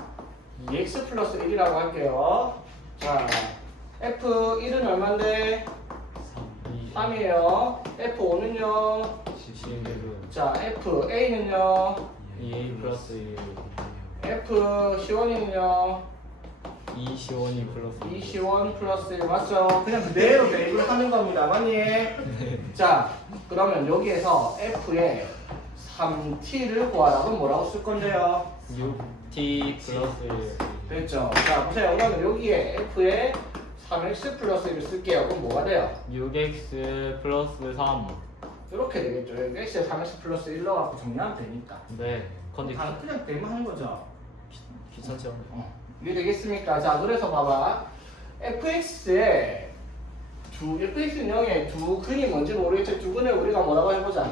2x 플러스 1이라고 할게요. 자 f1은 얼만데? 3이에요. f5는요? 11. 자 fa는요? 2A 플러스 1. fc1이는요? 2C1이 플러스 2c1 플러스 1 맞죠? 그냥 그대로 대입을 하는 겁니다. 맞니? 자 그러면 여기에서 f의 3t를 구하라. 그럼 뭐라고 쓸 건데요? 6T 플러스 1. 됐죠? 자 보세요. 그러면 여기에 f의 3x 플러스 1을 쓸게요. 그럼 뭐가 돼요? 6X 플러스 3. 이렇게 되겠죠. 여기 x에 3x 플러스 1 넣어갖고 정리하면 되니까. 네. 근데 다 그냥 대입만 하는 거죠. 귀찮지 않아요? 이해되겠습니까? 자 그래서 봐봐. fx의 fx는 0의 두 근이 뭔지 모르겠죠. 두 근을 우리가 뭐라고 해보자.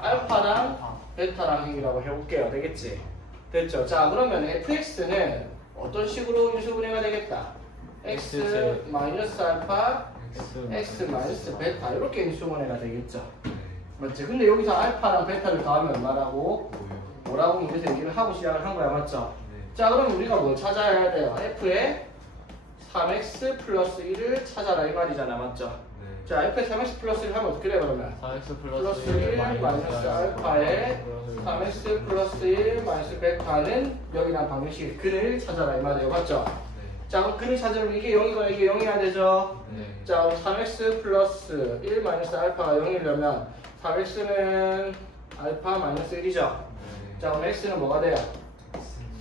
알파랑 베타랑 행이라고 해볼게요. 되겠지? 됐죠? 자 그러면 fx는 어떤 식으로 인수분해가 되겠다? x 마이너스 알파 x 마이너스 베타 이렇게 인수분해가 되겠죠? 맞지? 근데 여기서 알파랑 베타를 더하면 얼마라고? 뭐라고 여기서 얘기를 하고 시작을 한 거야. 맞죠? 자 그럼 우리가 뭐 찾아야 돼요? f의 3x 플러스 1을 찾아라 이 말이잖아. 맞죠? 자 f의 3x 플러스 1 하면 어떻게 돼 그러면? 4X 플러스 플러스 1 1 마이너스 알파에 3x 플러스 1 마이너스 베타는 여기랑 방정식의 근을 찾아라 이 말이에요. 맞죠? 자 그럼 근을 찾으면 이게 0이거나 이게 0이어야 되죠? 자 그럼 3x 플러스 1 마이너스 알파가 0이려면 3x는 알파 마이너스 1이죠? 자 그럼 x는 뭐가 돼요?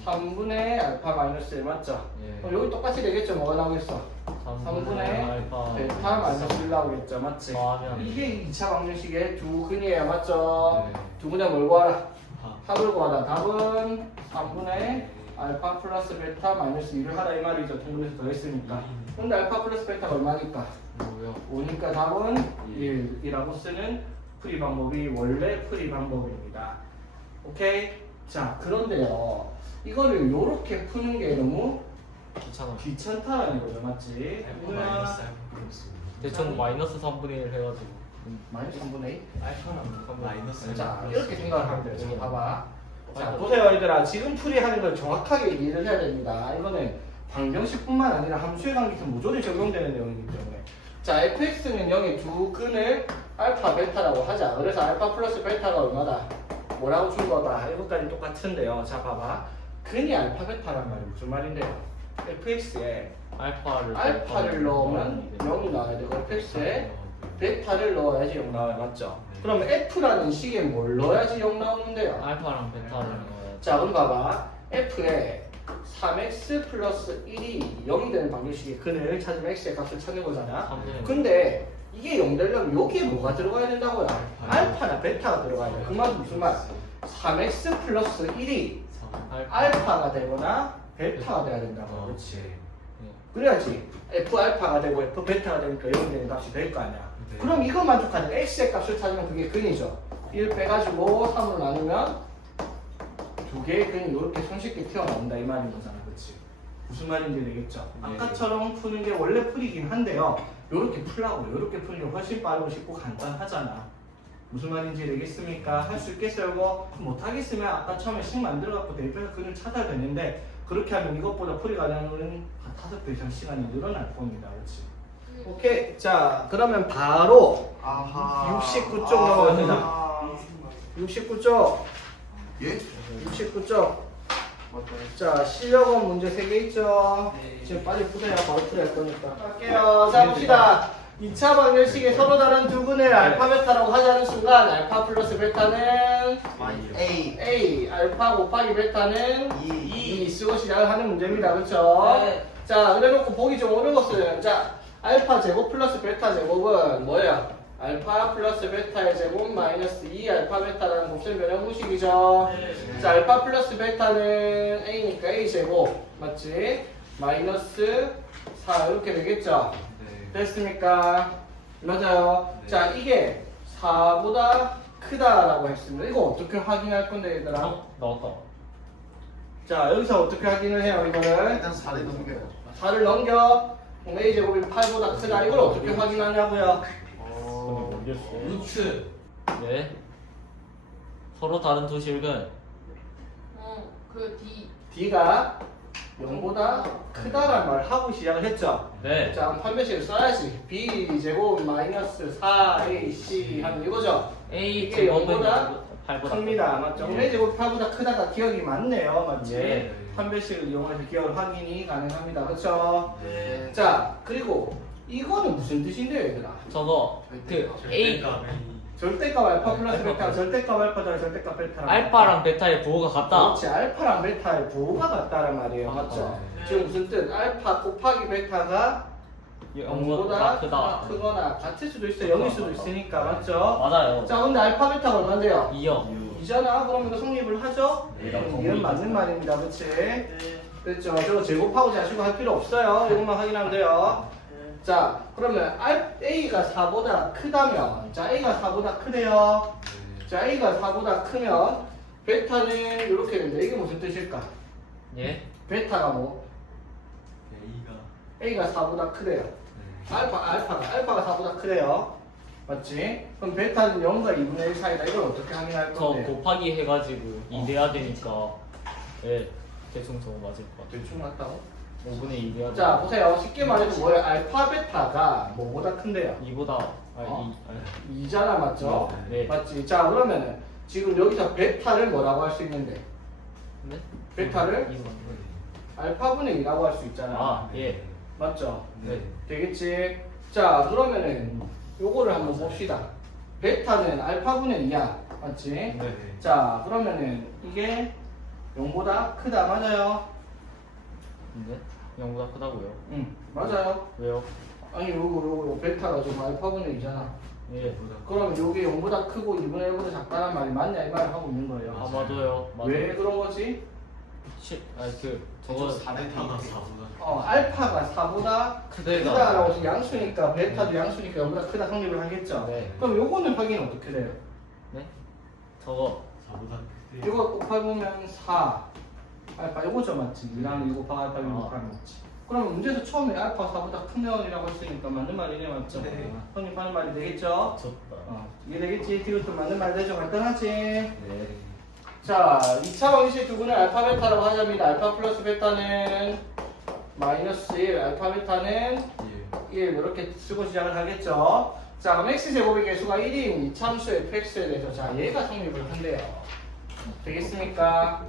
3분의 알파 마이너스 1 맞죠? 그럼 여기 똑같이 되겠죠? 뭐가 나오겠어? 3분의 베타 마이너스 1 나오겠죠? 맞지? 더하면 이게 2차 방정식의 두 근이에요. 맞죠? 두 근에 뭘 구하라? 합을 구하라. 답은 3분의 알파 플러스 베타 마이너스 2를 하라 이 말이죠. 동분에서 더했으니까. 근데 알파 플러스 베타가 얼마니까? 뭐요? 5니까 답은 1이라고 쓰는 풀이 방법이 원래 풀이 방법입니다. 오케이? 자 그런데요. 이거를 요렇게 푸는 게 너무 귀찮아. 귀찮다라는 거죠. 맞지? 누나 대충 마이너스 3분의 1 해가지고. 마이너스 3분의 2? 마이너스 자 이렇게 생각을 하면 돼요. 지금 봐봐. 자 보세요 얘들아. 지금 풀이하는 걸 정확하게 이해를 해야 됩니다. 이거는 방정식뿐만 아니라 함수의 관계에서 모조리 적용되는 내용이기 때문에. 자 fx는 0의 두 근을 알파 베타라고 하자. 그래서 알파 플러스 베타가 얼마다? 뭐라고 준 거다. 이것까지 똑같은데요. 자 봐봐. 근이 알파 베타란 말이 무슨 말인데요? fx에 알파를 넣으면 0이 나와야 되고 fx에 베타를 넣어야지 0 나와요. 맞죠? 그럼 f라는 식에 뭘 넣어야지 0 나오는데요? 알파랑 베타를 넣어야 자 그럼 봐봐. f에 3x 플러스 1이 0이 되는 방정식의 근을 찾으면 x의 값을 찾는 거잖아. 3분의 1. 근데 이게 0 되려면 여기에 뭐가 들어가야 된다고요? 알파나 베타가 들어가야 돼. 그 말은 무슨 말? 3x 플러스 1이 알파가 되거나 베타가 돼야 된다고. 그렇지. 그래야지 f 알파가 되고 f 베타가 되니까 0이 되는 값이 될 거 아니야. 그럼 이거 만족하죠. x의 값을 찾으면 그게 근이죠. 1 빼가지고 3으로 나누면 두 개의 근이 이렇게 손쉽게 튀어나온다 이 말인 거잖아. 그치? 무슨 말인지 되겠죠? 아까처럼 푸는 게 원래 풀이긴 한데요. 요렇게 풀라고 요렇게 풀는 게 훨씬 빠르고 쉽고 간단하잖아. 무슨 말인지 되겠습니까? 할 수 있겠어요? 이거 못하겠으면 아까 처음에 식 만들어갖고 대입해서 근을 찾아야 되는데 그렇게 하면 이것보다 풀이 가능은 한 5배 이상 시간이 늘어날 겁니다. 그렇지? 오케이. 자 그러면 바로 아하. 69쪽 넘어갑니다. 69쪽. 예? 69쪽. 맞다. 자 실력은 문제 3개 있죠? 네. 지금 빨리 푸세요. 바로 풀어야 할 거니까. 갈게요. 자 봅시다. 2차 방정식의 서로 다른 두 근을 알파 베타라고 하자는 순간 알파 플러스 베타는 A. A, 알파 곱하기 베타는 2. 2 쓰고 시작을 하는 문제입니다. 그렇죠? 네. 자 그래놓고 보기 좀 어려웠어요. 자 알파 제곱 플러스 베타 제곱은 뭐예요? 알파 플러스 베타의 제곱 마이너스 2 알파 베타라는 곱셈 변형 공식이죠. 자 알파 플러스 베타는 A니까 A 제곱 맞지? 마이너스 4 이렇게 되겠죠? 됐습니까? 맞아요. 네. 자 이게 4보다 크다라고 했습니다. 이거 어떻게 확인할 건데 얘들아? 나왔다. 자 여기서 어떻게 확인을 해요 이거를? 일단 4를 넘겨요. 4를 넘겨 그럼 A제곱이 8보다 크다 이걸 어떻게 확인하냐고요? 근데 모르겠어. 루트. 네. 서로 다른 두 실근. 그 D D가 0보다 크다란 말을 하고 시작을 했죠? 네. 자 그럼 판별식을 써야지 B제곱 마이너스 4AC 하면 이거죠? A 이게 제곱은 0보다 8보다 큽니다. 맞죠? 예. A제곱 8보다 크다가 기억이 맞네요. 맞지? 예. 판별식을 이용해서 기억을 확인이 가능합니다. 그렇죠? 네. 자 그리고 이거는 무슨 뜻인데요 얘들아? 저거 그 A 절대값 알파 플러스 알파 베타, 플러스. 절대값 알파다, 절대값 베타랑 알파랑 베타의 부호가 같다. 그렇지, 알파랑 베타의 부호가 같다란 말이에요, 맞죠? 네. 지금 무슨 뜻? 알파 곱하기 베타가 0보다 크다. 크거나 같을 수도 있어요, 0일 수도 있으니까, 맞죠? 맞아요. 자, 근데 알파 베타가 얼마인데요? 2요. 2잖아, 그럼 이거 성립을 하죠? 네. 이건 맞는 말입니다, 그렇지? 그렇죠, 저거 제곱하고 자시고 할 필요 없어요, 이것만 확인하면 돼요. 자, 그러면 A가 4보다 크다면, 자, A가 4보다 크대요. 자, A가 4보다 크면, 베타는 이렇게 된다. 이게 무슨 뜻일까? 예. 베타가 뭐? A가 4보다 크대요. 알파가 4보다 크대요. 맞지? 그럼 베타는 0과 2분의 1 사이다. 이걸 어떻게 확인할 저 건데? 곱하기 해가지고 2 돼야 되니까 예 대충 저거 맞을 것 같아요. 대충 맞다고? 5분의 2 돼야 자, 보세요. 쉽게 말해서 뭐예요? 알파, 베타가 뭐보다 큰데요? 2보다 어? 2 2잖아, 맞죠? 네. 맞지? 자, 그러면은 지금 여기서 베타를 뭐라고 할 수 있는데? 네? 베타를? 2 알파분의 2라고 할 수 있잖아. 아 예. 맞죠? 네. 되겠지? 자, 그러면은 요거를 한번 봅시다. 베타는 알파분의 2야. 맞지? 네. 자, 그러면은 이게 0보다 크다. 맞아요? 근데 0보다 크다고요? 응, 맞아요. 왜요? 아니, 요거 베타가 지금 알파분의 2잖아. 예. 그러면 요게 0보다 크고 2분의 1보다 작다는 말이 맞냐? 이 말을 하고 있는 거예요. 아 맞아요. 맞아요. 왜 그런 거지? 아니 그 저거 4를 다 알파가 4보다 크대가 크다라고 해서 양수니까 베타도 양수니까 0보다 크다 성립을 하겠죠? 네. 그럼 요거는 확인 어떻게 돼요? 네? 저거 이거 곱해보면 4 알파 요거죠 맞지? 2랑 이거 곱하기 알파 이거 곱하기 맞지? 그러면 문제에서 처음에 알파 4보다 크면이라고 했으니까 맞는 말이네 맞죠? 네. 성립하는 말이 되겠죠? 졌다. 이게 되겠지? 뒤부터 맞는 말 되죠? 간단하지? 네. 자 2차 방식 두 분을 알파 베타라고 하자면 알파 플러스 베타는 마이너스 1 알파 베타는 1 이렇게 쓰고 시작을 하겠죠. 자 그럼 x제곱의 개수가 1인 이 참수 fx에 대해서 자 얘가 성립을 한대요. 되겠습니까?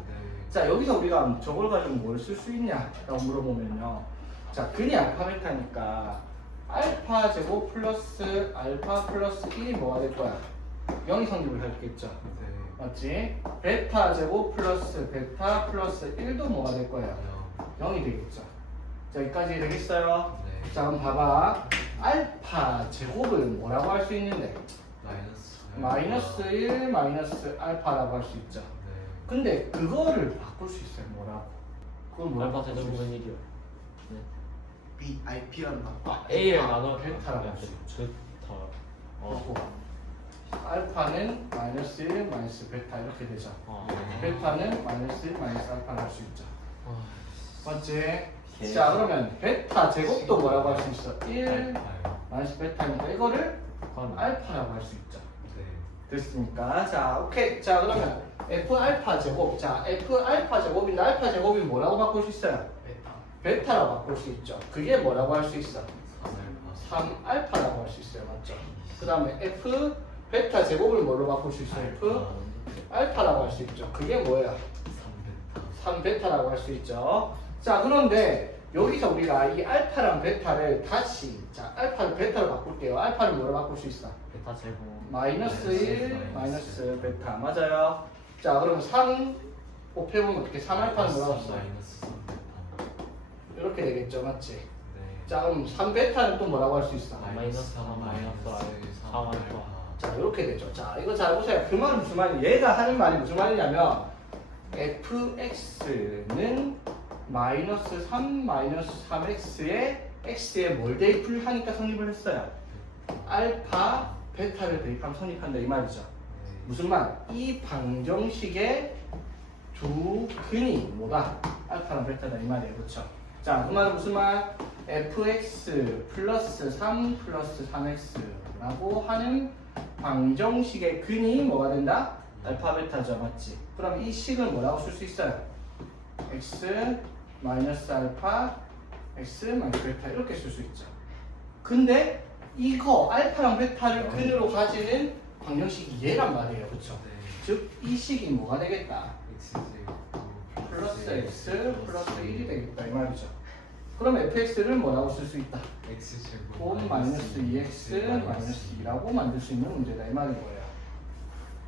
자 여기서 우리가 저걸 가지고 뭘 쓸 수 있냐 라고 물어보면요. 자 근이 알파 베타니까 알파 제곱 플러스 알파 플러스 1이 뭐가 될 거야? 0이 성립을 하겠죠. 맞지? 베타 제곱 플러스 베타 플러스 1도 뭐가 될 거예요? 0이 되겠죠. 자 여기까지 되겠어요? 자 그럼 봐봐. 알파 제곱을 뭐라고 할 수 있는데? 마이너스 1 마이너스 알파라고 할 수 있죠. 근데 그거를 바꿀 수 있어요. 뭐라고? 그건 뭐라고? 알파 제곱은 1이요. 네. BIP라는 거. A를 나눠 베타라고 할 수 있죠. 베타. 요거. 알파는 마이너스 1 마이너스 베타 이렇게 되죠. 베타는 마이너스 1 마이너스 알파를 할 수 있죠. 맞지? 자 그러면 베타 제곱도 뭐라고 할 수 있어? 1 마이너스 베타니까 이거를 알파라고 할 수 있죠. 됐습니까? 자 오케이. 자 그러면 F 알파 제곱. 자 F 알파 제곱인데 알파 제곱이 뭐라고 바꿀 수 있어요? 베타라고 바꿀 수 있죠. 그게 뭐라고 할 수 있어? 3알파라고 할 수 있어요. 맞죠? 그 다음에 F 베타 제곱을 뭘로 바꿀 수 있어요? F 알파라고 할 수 있죠. 그게 뭐예요? 3베타라고 할 수 있죠. 자 그런데 여기서 우리가 이 알파랑 베타를 다시 자 알파를 베타로 바꿀게요. 알파를 뭐로 바꿀 수 있어? 베타 제곱. 마이너스 1 마이너스 베타 맞아요. 자 그럼 3 곱해보면 어떻게 3알파는 뭐라고 했어? 이렇게 되겠죠. 맞지? 자 그럼 3베타는 또 뭐라고 할 수 있어? 마이너스 3 마이너스 3 알파. 자 이렇게 되죠. 자 이거 잘 보세요. 그 말은 무슨 말이냐? 얘가 하는 말이 무슨 말이냐면 fx는 마이너스 3 마이너스 3x에 x에 뭘 대입을 하니까 성립을 했어요. 알파 베타를 대입하면 성립한다 이 말이죠. 무슨 말? 이 방정식의 두 근이 뭐다? 알파랑 베타다 이 말이에요. 그렇죠? 자 그 말은 무슨 말? fx 플러스 3 플러스 3x라고 하는 방정식의 근이 뭐가 된다? 알파 베타죠. 맞지? 그럼 이 식을 뭐라고 쓸 수 있어요? x 마이너스 알파 x 마이너스 베타 이렇게 쓸 수 있죠. 근데 이거 알파랑 베타를 근으로 가지는 방정식이 얘란 말이에요. 그렇죠? 즉 이 식이 뭐가 되겠다? 플러스 x 플러스 1이 되겠다 이 말이죠. 그럼 fx를 뭐라고 쓸 수 있다? 돈 마이너스 2x 마이너스 2라고 만들 수 있는 문제다 이 말인 거예요.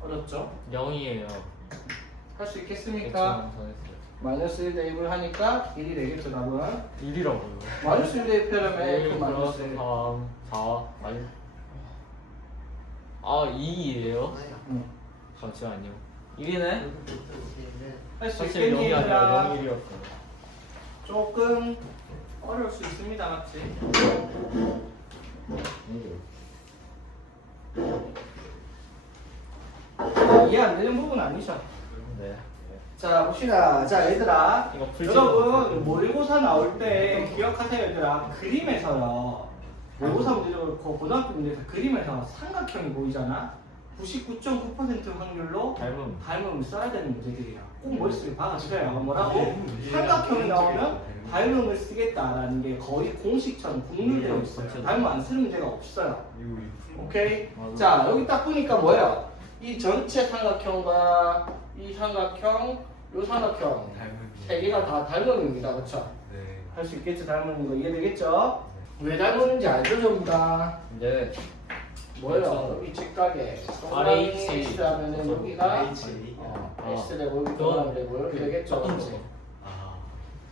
어렵죠? 0이에요. 할 수 있겠습니까? 마이너스 1 대입을 하니까 1이 되겠죠 답은? 1이라고요. 마이너스 1 대입하려면 1 f 마이너스 플러스 1 3 4 마이너스. 아 2예요? 응. 잠시만요. 1이네? 할 수 사실 0이 있겠니 아니라 얘들아? 0일이었어요. 조금 어려울 수 있습니다 맞지? 이해 안 되는 부분 아니죠? 네. 자 봅시다. 자 얘들아 이거 풀지 여러분 못했어요. 모의고사 나올 때 기억하세요 얘들아. 그림에서요 모의고사 문제도 그렇고 고등학교 문제에서 그림에서 삼각형이 보이잖아. 99.9% 확률로 닮음을 써야 되는 문제들이야. 꼭 머릿속에 박아주세요. 뭐라고? 삼각형이 나오면 닮음을 쓰겠다라는 게 거의 공식처럼 국룰되어 있어요. 닮음 안 쓰는 문제가 없어요. 오케이? 자 여기 딱 보니까 뭐예요? 이 전체 삼각형과 이 삼각형, 요 삼각형 세 개가 다 닮음입니다. 그렇죠? 할 수 있겠죠? 닮은 거 이해되겠죠? 왜 닮았는지 알죠 전부 다? 네. 뭐예요? 여기 직각에 동그라미 RH. X라면은 여기가 아. S 되고 여기 동그라미 되고 이렇게 되겠죠? 그렇지?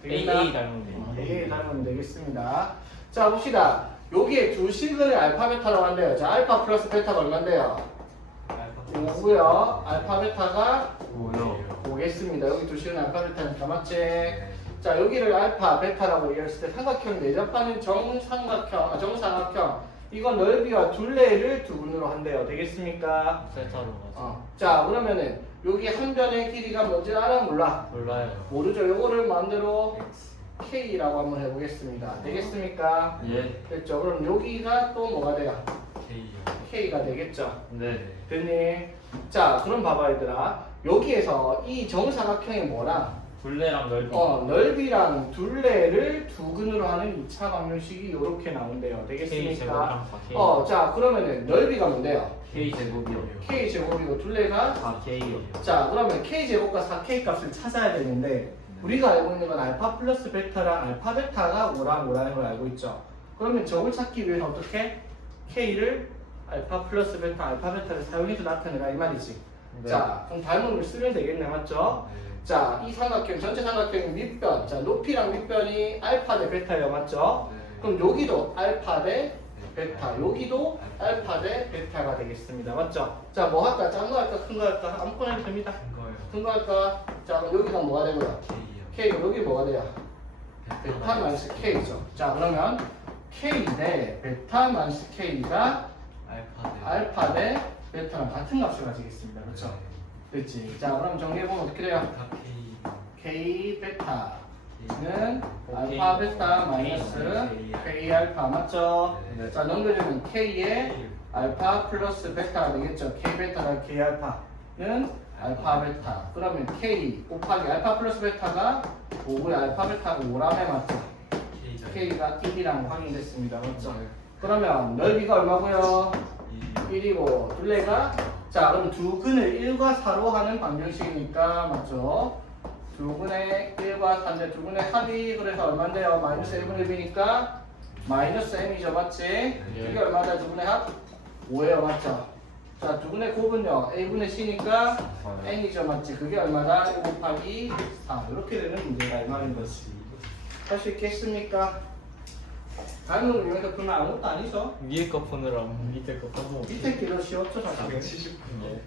A 되겠나? 닮은 거. A 닮으면 되겠습니다. 자 봅시다. 여기에 두 식을 알파 베타라고 한대요. 자 알파 플러스 베타가 얼마인데요? 5고요. 알파 베타가 5겠습니다. 여기 두 식은 알파 베타니까 맞지? 자 여기를 알파 베타라고 얘기했을 때 삼각형 내접하는 정삼각형 이거 넓이와 둘레를 두 분으로 한대요. 되겠습니까? 세타로 가죠. 자 그러면은 여기 한 변의 길이가 뭔지 알아? 몰라? 몰라요. 모르죠. 요거를 마음대로 K라고 한번 해보겠습니다. 되겠습니까? 예. 됐죠. 그럼 여기가 또 뭐가 돼요? K가 되겠죠. 네. 됐니? 자 그럼 봐봐 얘들아. 여기에서 이 정사각형이 뭐랑 둘레랑 넓이. 넓이랑 둘레를 두 근으로 하는 2차 방정식이 이렇게 나온대요. K 되겠습니까? 제곱이랑 4K. 자 그러면은 넓이가 뭔데요? K 제곱이요. K 제곱이고 둘레가 4K요. 자 그러면 K 제곱과 4K 값을 찾아야 되는데 우리가 알고 있는 건 알파 플러스 베타랑 알파 베타가 5라는 걸 알고 있죠. 그러면 적을 찾기 위해서 어떻게? K를 알파 플러스 베타, 알파 베타를 사용해서 나타내라 이 말이지. 네. 자 그럼 닮음을 쓰면 되겠네 맞죠? 자 이 삼각형 전체 삼각형의 밑변 자 높이랑 밑변이 알파 대 베타예요 맞죠? 그럼 여기도 알파 대 베타 여기도 알파 대 베타가 되겠습니다 맞죠? 자 뭐 할까? 작은 거 할까? 큰 거 할까? 아무거나 해도 됩니다. 큰 거 할까? 자 그럼 여기가 뭐가 되고요? K 여기 뭐가 돼요? 베타 마이너스 K죠. 자 그러면 K 대 베타 마이너스 K가 알파 대 베타랑 같은 값을 가지겠습니다. 그렇죠? 그렇지. 자, 그럼 정리해보면 어떻게 돼요? K 베타는 알파 베타 마이너스 K 알파 맞죠? 네. 자, 넘겨주면 K에 알파 플러스 베타가 되겠죠. K 베타랑 K 알파는 알파 베타. 그러면 K 곱하기 알파 플러스 베타가 5의 알파 베타가 5라며 맞죠? K가 1이랑 확인됐습니다. 맞죠? 그러면 넓이가 얼마고요? 1이고 둘레가 자 그럼 두 근을 1과 4로 하는 방정식이니까 맞죠? 두 근의 1과 4인데 두 근의 합이 그래서 얼마인데요? 마이너스 1분의 1이니까 마이너스 m이죠 맞지? 이게 얼마다 두 근의 합? 5예요 맞죠? 자 두 근의 곱은요 a분의 c니까 n이죠 맞지? 그게 얼마다? 1 곱하기 4 이렇게 되는 문제가 이 말인 거지. 할 수 있겠습니까? 다음으로 이용해서 풀면 아무것도 아니죠? 위에 거 푸느라 밑에 거 푸고 밑에 길로 쉬웠죠 사실. 470분. 예.